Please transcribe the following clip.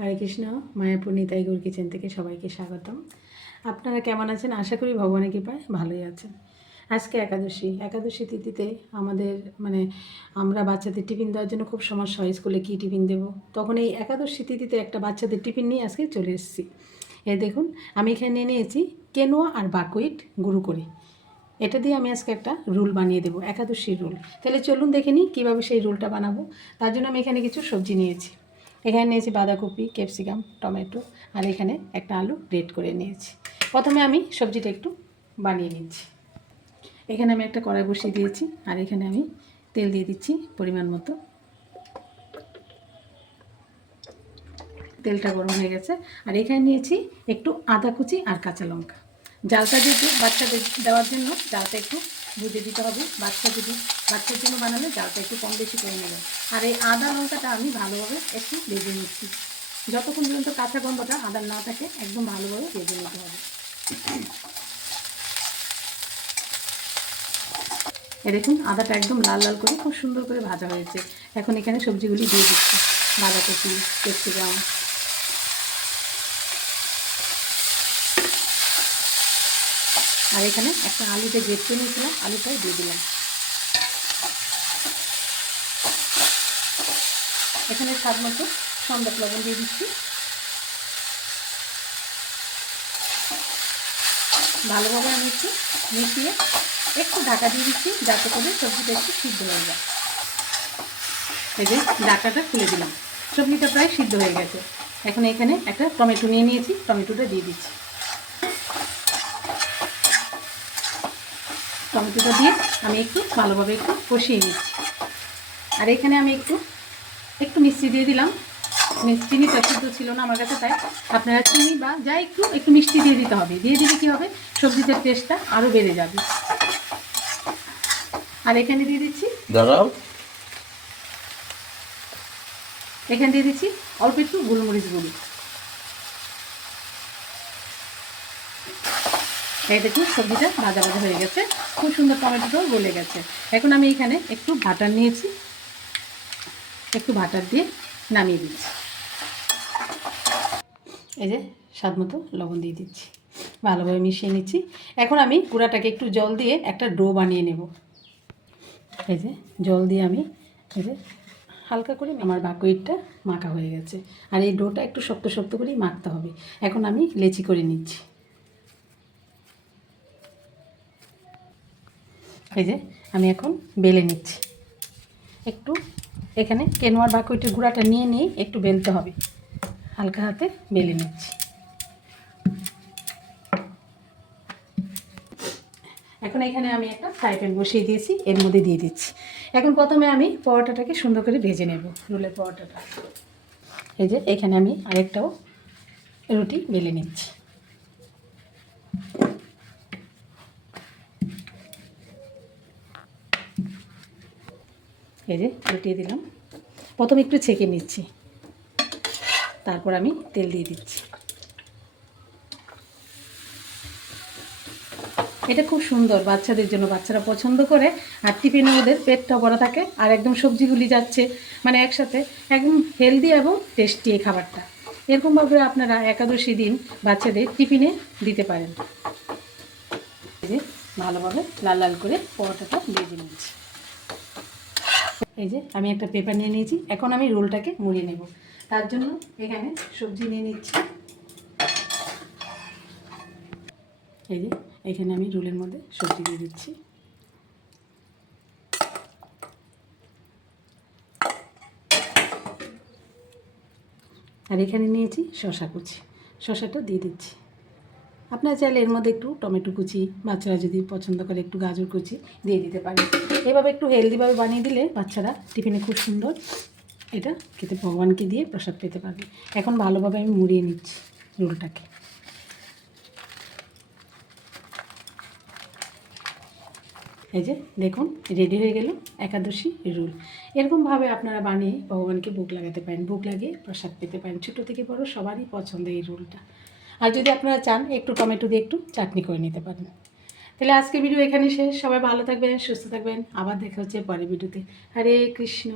হরে Krishna. Mayapur Nitai Gour kitchen থেকে সবাইকে স্বাগতম। আপনারা কেমন আছেন? আশা করি ভগবানের কৃপায় ভালোই আছেন। আজকে একাদশী তিথিতে আমাদের আমরা বাচ্চাদের টিফিন দেওয়ার জন্য খুব সমস্যা হয়, স্কুলে কী টিফিন দেবো। তখন এই একাদশী তিথিতে একটা বাচ্চাদের টিফিন নিয়ে আজকে চলে এসেছি। এই দেখুন, আমি এখানে নিয়ে নিয়েছি কেনোয়া আর বাকুইট গুঁড়ো করে। এটা দিয়ে আমি আজকে একটা রোল বানিয়ে দেবো, একাদশীর রোল। তাহলে চলুন দেখে নিই কীভাবে সেই রোলটা বানাবো। তার জন্য আমি এখানে কিছু সবজি নিয়েছি। এখানে নিয়েছি বাঁধাকপি, ক্যাপসিকাম, টমেটো, আর এখানে একটা আলু গ্রেট করে নিয়েছি। প্রথমে আমি সবজিটা একটু বানিয়ে নিচ্ছি। এখানে আমি একটা কড়াই বসিয়ে দিয়েছি, আর এখানে আমি তেল দিয়ে দিচ্ছি পরিমাণ মতো। তেলটা গরম হয়ে গেছে, আর এখানে নিয়েছি একটু আদা কুচি আর কাঁচা লঙ্কা। জালটা যেহেতু বাচ্চাদের দেওয়ার জন্য জালটা একটু বুঝে দিতে হবে। বাচ্চার জন্য বানালে জালটা একটু কম বেশি করে নেবে। আর এই আদা লঙ্কাটা আমি ভালোভাবে একটু ভেজে নিচ্ছি। যতক্ষণ পর্যন্ত কাঁচা গন্ধটা আদার না থাকে একদম ভালোভাবে ভেজে নিতে হবে। দেখুন, আদাটা একদম লাল লাল করে খুব সুন্দর করে ভাজা হয়েছে। এখন এখানে সবজিগুলি দিয়ে দিচ্ছি। বাঁধাকপি, ক্যাপসিকাম, আর এখানে একটা আলু যে গ্রেট করে নিয়েছিলাম আলুটাই দিয়ে দিলাম। এখানে স্বাদ মতো সন্দেশ লবণ দিয়ে দিচ্ছি। ভালোভাবে আমি একটু মিশিয়ে একটু ঢাকা দিয়ে দিচ্ছি, যাতে করে সবজিটা একটু সিদ্ধ হয়ে যায়। এই যে ঢাকাটা খুলে দিলাম, সবজিটা প্রায় সিদ্ধ হয়ে গেছে। এখন এখানে একটা টমেটো নিয়ে নিয়েছি, টমেটোটা দিয়ে দিচ্ছি। টমেটোটা দিয়ে আমি একটু ভালোভাবে একটু কষিয়ে নিচ্ছি। আর এখানে আমি একটু মিষ্টি দিয়ে দিলাম। চিনিটা শুদ্ধ ছিল না আমার কাছে, তাই আপনারা চিনি বা যা একটু মিষ্টি দিয়ে দিতে হবে। দিয়ে দিলে কী হবে, সবজিটার টেস্টটা আরও বেড়ে যাবে। আর এখানে দিয়ে দিচ্ছি অল্প একটু গোলমরিচ গুঁড়ি। এই দেখুন, সবজিটা ভাজা ভাজা হয়ে গেছে, খুব সুন্দর টমেটোটাও গলে গেছে। এখন আমি এখানে একটু বাটার নিয়েছি, একটু বাটার দিয়ে নামিয়ে দিচ্ছি। এই যে স্বাদ মতো লবণ দিয়ে দিচ্ছি, ভালোভাবে মিশিয়ে নিচ্ছি। এখন আমি গুঁড়াটাকে একটু জল দিয়ে একটা ডো বানিয়ে নেব। এই যে জল দিয়ে আমি এই যে হালকা করে আমার বাকুইটটা মাখা হয়ে গেছে। আর এই ডোটা একটু শক্ত শক্ত করেই মাখতে হবে। এখন আমি লেচি করে নিচ্ছি। এই যে আমি এখন বেলে নিচ্ছি। একটু এখানে কেনোয়ার বাকুইটের গুঁড়াটা নিয়ে একটু বেলতে হবে। হালকা হাতে বেলে নিচ্ছি। এখন এখানে আমি একটা ফ্রাই প্যান বসিয়ে দিয়েছি, এর মধ্যে দিয়ে দিচ্ছি। এখন প্রথমে আমি পরোটাটাকে সুন্দর করে ভেজে নেব, রোলের পরোটাটা। এই যে এখানে আমি আরেকটাও রুটি বেলে নিচ্ছি। এই যে উল্টিয়ে দিলাম। প্রথমে একটু ছেঁকে নিচ্ছি, তারপর আমি তেল দিয়ে দিচ্ছি। এটা খুব সুন্দর বাচ্চাদের জন্য, বাচ্চারা পছন্দ করে। আর টিফিনে ওদের পেটটা ভরা থাকে, আর একদম সবজিগুলি যাচ্ছে একসাথে, একদম হেলদি এবং টেস্টি এই খাবারটা। এরকমভাবে আপনারা একাদশী দিন বাচ্চাদের টিফিনে দিতে পারেন। এই যে ভালোভাবে লাল লাল করে পরোটাটা ভেজে নিচ্ছি। এই যে আমি একটা পেপার নিয়ে নিয়েছি, এখন আমি রোলটাকে মুড়িয়ে নেব। তার জন্য এখানে সবজি নিয়ে নিচ্ছি। এই যে এখানে আমি রোলের মধ্যে সবজি দিয়ে দিচ্ছি। আর এখানে নিয়েছি শসা কুচি, শসাটা দিয়ে দিচ্ছি। আপনারা চাইলে এর মধ্যে একটু টমেটো কুচি, বাচ্চারা যদি পছন্দ করে একটু গাজর কুচি দিয়ে দিতে পারেন। এভাবে একটু হেলদিভাবে বানিয়ে দিলে বাচ্চারা টিফিনে খুব সুন্দর এটা খেতে ভগবানকে দিয়ে প্রসাদ পেতে পারবে। এখন ভালোভাবে আমি মুড়িয়ে নিচ্ছি রোলটাকে। এই যে দেখুন, রেডি হয়ে গেল একাদশী রোল। এরকমভাবে আপনারা বানিয়ে ভগবানকে ভোগ লাগাতে পারেন, ভোগ লাগিয়ে প্রসাদ পেতে পারেন। ছোটো থেকে বড় সবারই পছন্দ এই রোলটা। আর যদি আপনারা চান একটু টমেটো দিয়ে একটু চাটনি করে নিতে পারেন। তাহলে আজকে ভিডিও এখানে শেষ। সবাই ভালো থাকবেন, সুস্থ থাকবেন। আবার দেখা হচ্ছে পরের ভিডিওতে। হরে কৃষ্ণ।